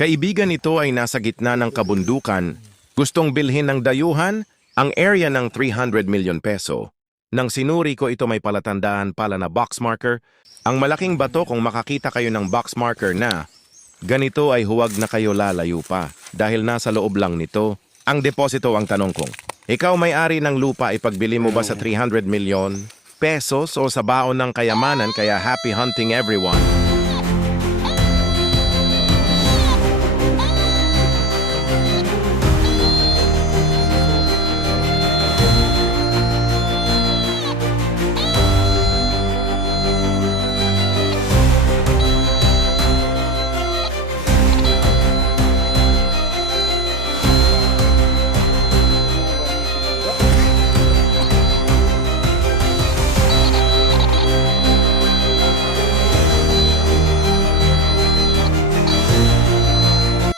Kaibigan ito ay nasa gitna ng kabundukan. Gustong bilhin ng dayuhan ang area ng 300 million peso. Nang sinuri ko ito may palatandaan pala na box marker. Ang malaking bato kung makakita kayo ng box marker na ganito ay huwag na kayo lalayo pa dahil nasa loob lang nito. Ang deposito ang tanong kong, ikaw may-ari ng lupa ipagbili mo ba sa 300 million pesos o sa baon ng kayamanan kaya happy hunting everyone?